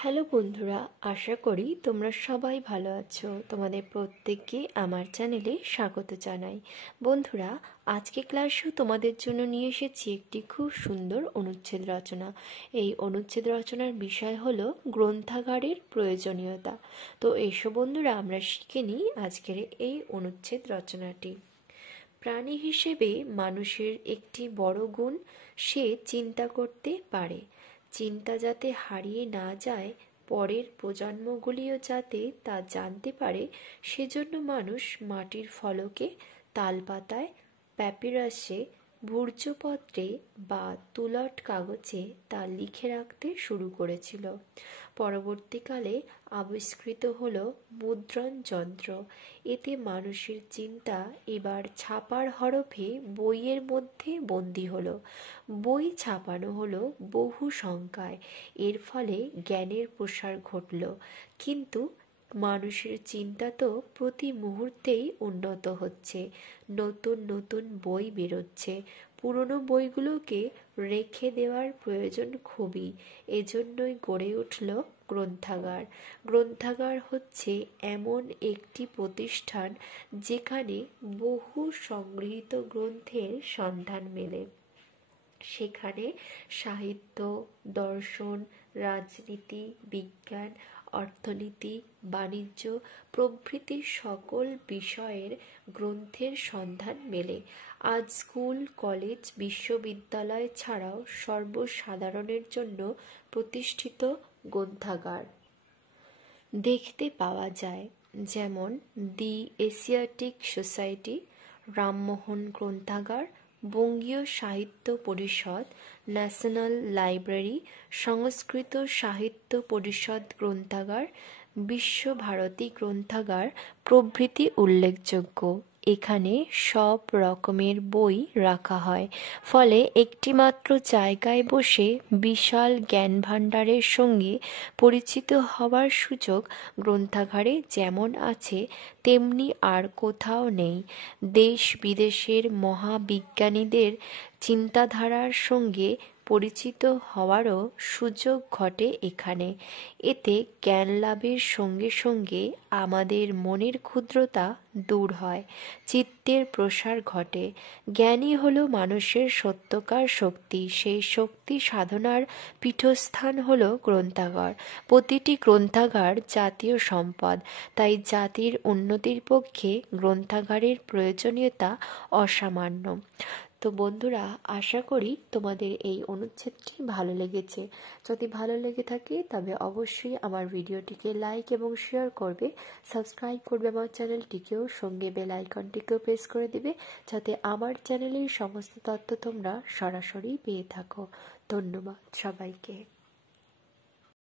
Hello বন্ধুরা, আশা করি তোমরা সবাই ভালো আছো। তোমাদের প্রত্যেককে আমার চ্যানেলে স্বাগত জানাই। বন্ধুরা, আজকে ক্লাসেও তোমাদের জন্য নিয়ে এসেছি একটি খুব সুন্দর অনুচ্ছেদ রচনা। এই অনুচ্ছেদ রচনার বিষয় হলো গ্রন্থাগারের প্রয়োজনীয়তা। তো এসো বন্ধুরা, আমরা শিখে নিই আজকের এই অনুচ্ছেদ রচনাটি। প্রাণী হিসেবে মানুষের একটি বড় গুণ, সে চিন্তা করতে পারে। চিন্তা যাতে হারিয়ে না যায়, পরের প্রজন্মগুলিও যাতে তা জানতে পারে, সেজন্য মানুষ মাটির ফলকে, তালপাতায়, প্যাপিরাসে, ভূর্জপত্রে বা তুলট কাগজে তা লিখে রাখতে শুরু করেছিল। পরবর্তীকালে আবিষ্কৃত হল মুদ্রণ যন্ত্র। এতে মানুষের চিন্তা এবার ছাপার হরফে বইয়ের মধ্যে বন্দী হলো। বই ছাপানো হলো বহু সংখ্যায়। এর ফলে জ্ঞানের প্রসার ঘটল। কিন্তু মানুষের চিন্তা তো প্রতি মুহূর্তেই উন্নত হচ্ছে। নতুন নতুন বই বেরোচ্ছে। পুরনো বইগুলোকে রেখে দেওয়ার প্রয়োজন খুবই। এজন্যই গড়ে উঠল গ্রন্থাগার। গ্রন্থাগার হচ্ছে এমন একটি প্রতিষ্ঠান যেখানে বহু সংগৃহীত গ্রন্থের সন্ধান মেলে। সেখানে সাহিত্য, দর্শন, রাজনীতি, বিজ্ঞান, অর্থনীতি, বাণিজ্য প্রভৃতি সকল বিষয়ের গ্রন্থের সন্ধান মেলে। আজ স্কুল, কলেজ, বিশ্ববিদ্যালয় ছাড়াও সর্বসাধারণের জন্য প্রতিষ্ঠিত গ্রন্থাগার দেখতে পাওয়া যায়। যেমন দি এশিয়াটিক সোসাইটি, রামমোহন গ্রন্থাগার, বঙ্গীয় সাহিত্য পরিষদ, ন্যাশনাল লাইব্রেরি, সংস্কৃত সাহিত্য পরিষদ গ্রন্থাগার, বিশ্বভারতী গ্রন্থাগার প্রভৃতি উল্লেখযোগ্য। এখানে সব রকমের বই রাখা হয়। ফলে একটিমাত্র জায়গায় বসে বিশাল জ্ঞানভাণ্ডারের সঙ্গে পরিচিত হওয়ার সুযোগ গ্রন্থাগারে যেমন আছে, তেমনি আর কোথাও নেই। দেশ বিদেশের মহাবিজ্ঞানীদের চিন্তাধারার সঙ্গে পরিচিত হওয়ারও সুযোগ ঘটে এখানে। এতে জ্ঞান লাভের সঙ্গে সঙ্গে আমাদের মনের ক্ষুদ্রতা দূর হয়, চিত্তের প্রসার ঘটে। জ্ঞানই হলো মানুষের সত্যকার শক্তি। সেই শক্তি সাধনার পীঠস্থান হলো গ্রন্থাগার। প্রতিটি গ্রন্থাগার জাতীয় সম্পদ। তাই জাতির উন্নতির পক্ষে গ্রন্থাগারের প্রয়োজনীয়তা অসামান্য। তো বন্ধুরা, আশা করি তোমাদের এই অনুচ্ছেদটি ভালো লেগেছে। যদি ভালো লেগে থাকে তবে অবশ্যই আমার ভিডিওটিকে লাইক এবং শেয়ার করবে, সাবস্ক্রাইব করবে আমার চ্যানেলটিকেও, সঙ্গে বেল আইকনটিকেও প্রেস করে দিবে, যাতে আমার চ্যানেলের সমস্ত তথ্য তোমরা সরাসরি পেয়ে থাকো। ধন্যবাদ সবাইকে।